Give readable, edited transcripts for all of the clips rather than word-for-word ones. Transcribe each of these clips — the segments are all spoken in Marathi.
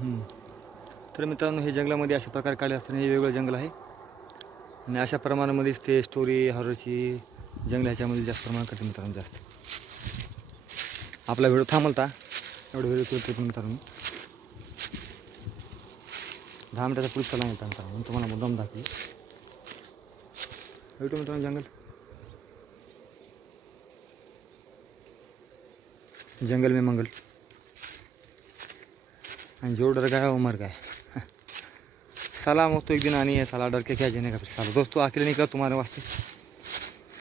तर मित्रांनो, हे जंगलामध्ये अशा प्रकारे काढले असताना हे वेगळं जंगल आहे आणि अशा प्रमाणामध्येच ते स्टोरी हॉररची जंगल ह्याच्यामध्ये जास्त प्रमाणात करते मित्रांनो. जास्त आपला व्हिडिओ थांबलता एवढा व्हिडिओ करतो पण मित्रांनो 10 मिनिटाचा पुढे चला येतात मित्रांनो. तुम्हाला मुद्दाम दाखवली भेटू मित्रांनो. जंगल में मंगल आणि जो डर गया वो मर गया. साला मग तो एक दिन आनी है साला, डर के क्या जीने का फिर साला. दोस्तों अकेले निकला तुम्हारे वास्ते,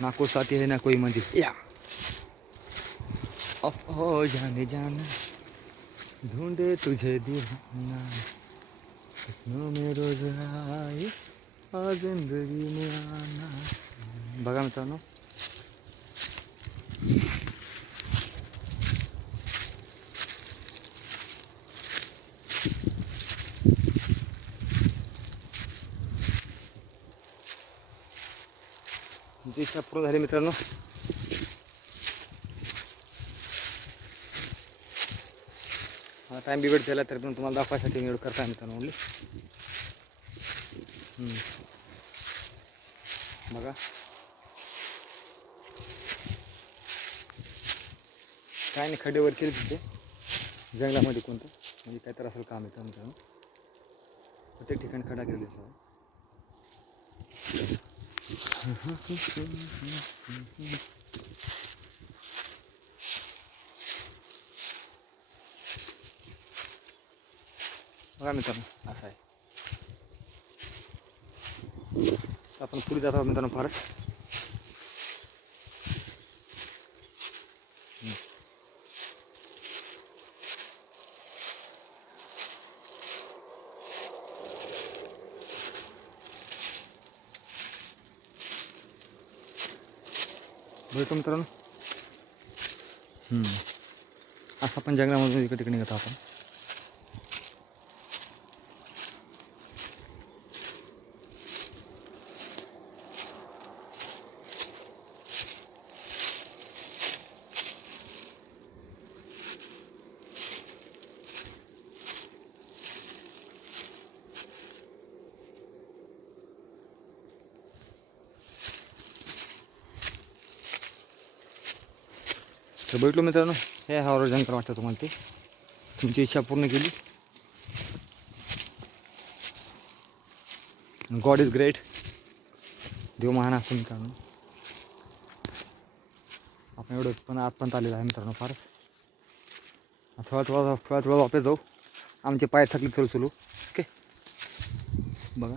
ना कोई साथी है ना कोई मंजिल. या हो जाने जाना ढूंढे तुझे दीवाना सपनों में रोज आए और जिंदगी में आना. बघा मित्रांनो, जी इच्छा पूर्ण झाली मित्रांनो. मला टाईम बिघड झाला तरी पण तुम्हाला दाखवायसाठी मी करता मित्रांनो ओनली. बघा काय नाही, खड्डेवर केली तिथे जंगलामध्ये कोणतं म्हणजे काय तर असेल काम येतं मित्रांनो. प्रत्येक ठिकाणी खड्डा केलेला आहे. बघा मित्रांनो असं आहे. आपण पुढे जात आहोत मित्रांनो. फारच भेटतो मित्रांनो. असं आपण जंगलामधून इकडे तिकडे निघत आपण. तर भेटलो मित्रांनो. हे हॉरर जंगल वाटतं तुम्हाला, ते तुमची इच्छा पूर्ण केली. God is great. देव महान असतो मित्रांनो. आपण एवढं पण आतपर्यंत आलेलं आहे मित्रांनो. फार थोडा वापस जाऊ. आमचे पाय थकले चलू. ओके बघा.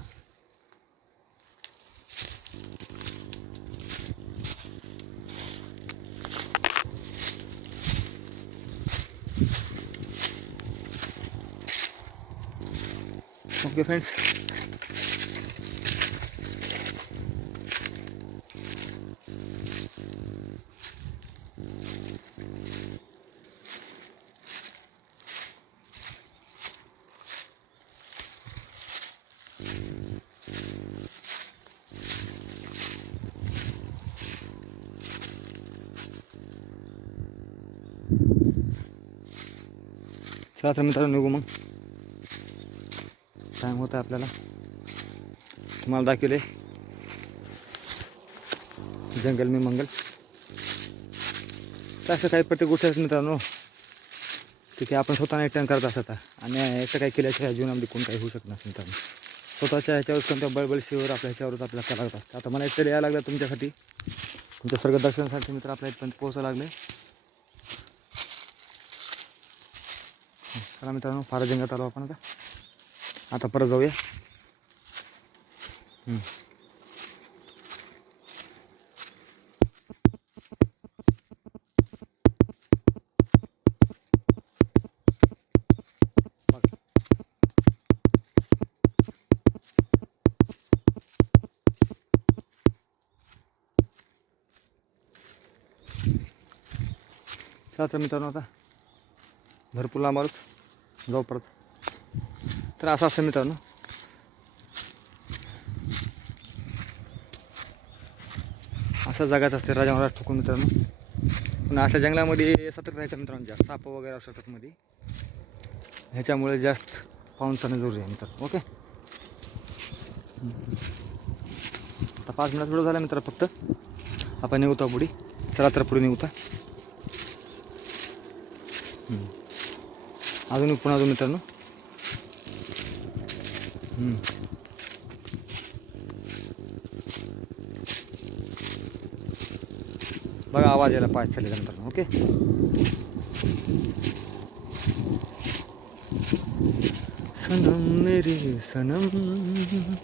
ओके फ्रेंड्स, चला तर मित्रांनो निघू मग. टाईम होता आपल्याला. तुम्हाला दाखवले जंगल में मंगल. तसं काही प्रत्येक गोष्टी आहेत मित्रांनो की ते आपण स्वतःने टर्न करत असतात आणि याचं काही केल्याशिवाय जीवनामध्ये कोण काही होऊ शकत नाही मित्रांनो. स्वतःच्या ह्याच्यावर कोणत्या बळबळशीवर आपल्या ह्याच्यावरच आपल्याला करावं लागत असतं. आता मला इथे यायला लागलं तुमच्यासाठी, तुमच्या स्वर्ग दर्शनासाठी मित्र आपल्या इथपर्यंत पोहोचायला लागले. चला मित्रांनो, फार जंगलात आलो आपण. आता परत जाऊया. चला तर मित्रांनो, आता भरपूर लांब आलोत, जाऊ परत. तर असं असतं मित्रांनो, असा जागाच असते राजा महाराज ठोकून मित्रांनो. पण अशा जंगलामध्ये सतर्क राहायचं मित्रांनो. जास्त साप वगैरे असतात मध्ये, ह्याच्यामुळे जास्त पाहून चालणं जरुरी आहे मित्र. ओके, आता 5 मिनिटात व्हिडिओ झाला मित्र. फक्त आपण निघतो पुढे. चला तर पुढे निघता. अजून पुन्हा अजून मित्रांनो. बघा आवाज यायला पाय चाललेला मित्रांनो. ओके, सनम मेरे सनम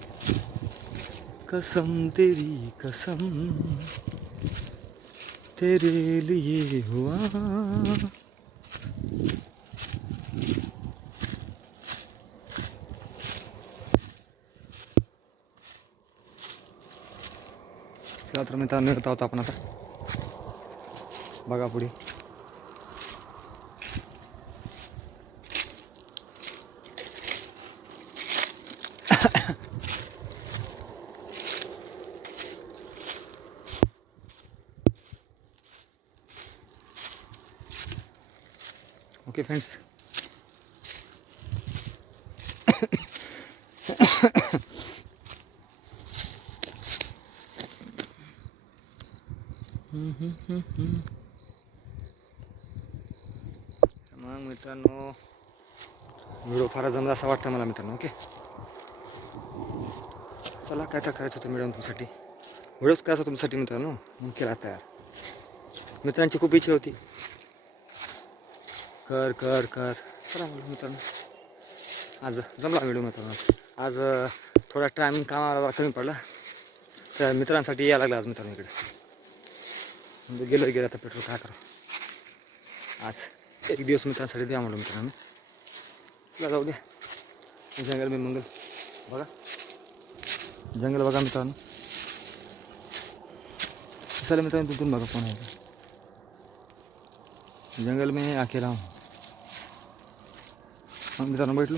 कसम तेरी कसम तेरे लिए हुआ. चला तर मित्रांनो येत आहोत आपण आता. बघा पुढे. ओके फ्रेंड्स, मग मित्रांनो व्हिडिओ फार जमला असं वाटतं मला मित्रांनो. ओके, चला काय तर करायचं होतं मिळून तुमच्यासाठी. व्हिडिओच करायचा तुमच्यासाठी मित्रांनो. मग केला तयार. मित्रांची खूप इच्छा होती कर कर कर. चला म्हणलं मित्रांनो आज जमला व्हिडिओ मित्रांनो. आज थोडा टाईम कामाला कमी पडला तर मित्रांसाठी यायला लागला आज मित्रांनो इकडे. म्हणजे गेलं आता पेट्रोल काय करा. आज एक दिवस मित्रांसाठी द्या म्हणलं मित्रांनो. चला जाऊ द्या. जंगल में मंगल. बघा जंगल बघा मित्रांनो. चला मित्रांनो तिथून बघा कोण आहे. जंगल में अकेला हूँ. मग मित्रांनो भेटलो.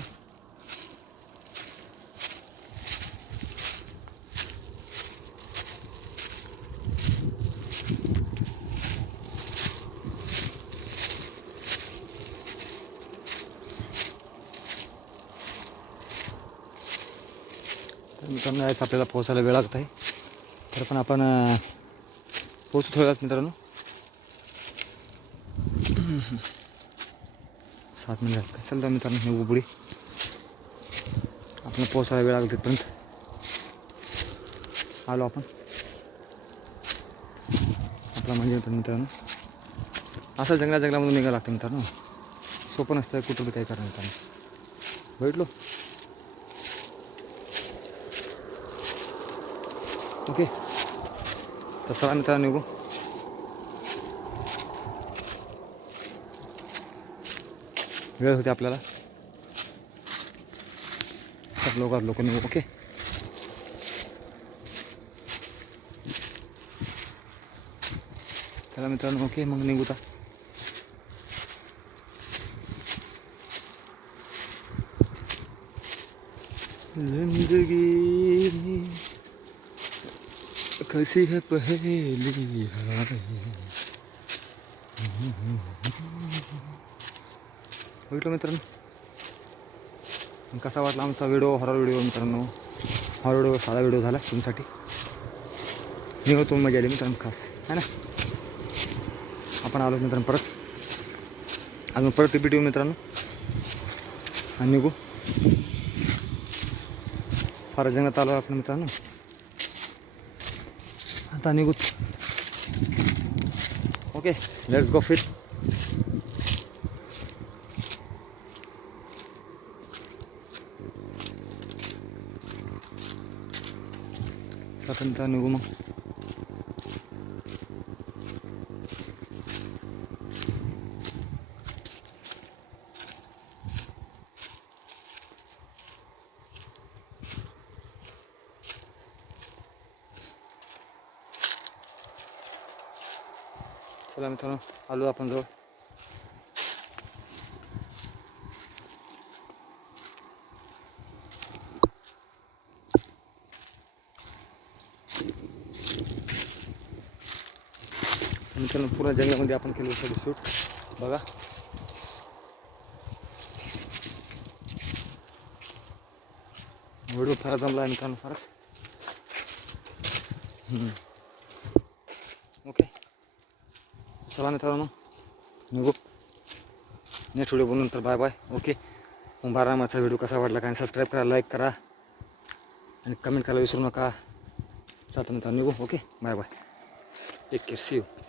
तर मित्रांनो यायचं आपल्याला पोहोचायला वेळ लागत आहे. तर पण आपण पोहोचू थोड्या मित्रांनो. 7 मिनिट चलता मित्रांनो निघू पुढे. आपण पोहोचायला वेळ लागला तिथपर्यंत आलो आपण. आपला म्हणजे मित्रांनो असं जंगलामधून निघायला लागतं मित्रांनो. सोपं नसतं कुठं बी काही करा मित्रांनो. भेटलो. ओके, तर चला मित्रांनो निघू. वेळ होते आपल्याला. सब लोक निघू. ओके, चला मित्रांनो. ओके मग निघू आता. जिंदगी कशी है पहेली हाय. भेटलो मित्रांनो. कसा वाटला आमचा व्हिडिओ. हॉरर व्हिडिओ मित्रांनो. हॉरर व्हिडिओ साधा व्हिडिओ झाला तुमच्यासाठी. निघू तुम्ही मजा आली मित्रांनो खास है ना. आपण आलो मित्रांनो परत. अजून परत रिपीट येऊ मित्रांनो आणि निघू. फार जंगलात आलो आपण मित्रांनो. आता निघू. Okay let's go fit. निघू मग. चला मित्रांनो आलो आपण जवळ. मित्रांनो पूर्ण जंगलामध्ये आपण केलं सगळं शूट बघा. व्हिडिओ फार जमला आहे मित्रांनो फारच. ओके चला मित्रांनो निघू नेक्स्ट व्हिडिओ बनवून. तर बाय बाय. ओके मग बारामाचा व्हिडिओ कसा वाटला काय सबस्क्राईब करा, लाईक करा आणि कमेंट करायला विसरू नका. चालतं मित्रांनो निघू. Okay bye bye. Take care. See you.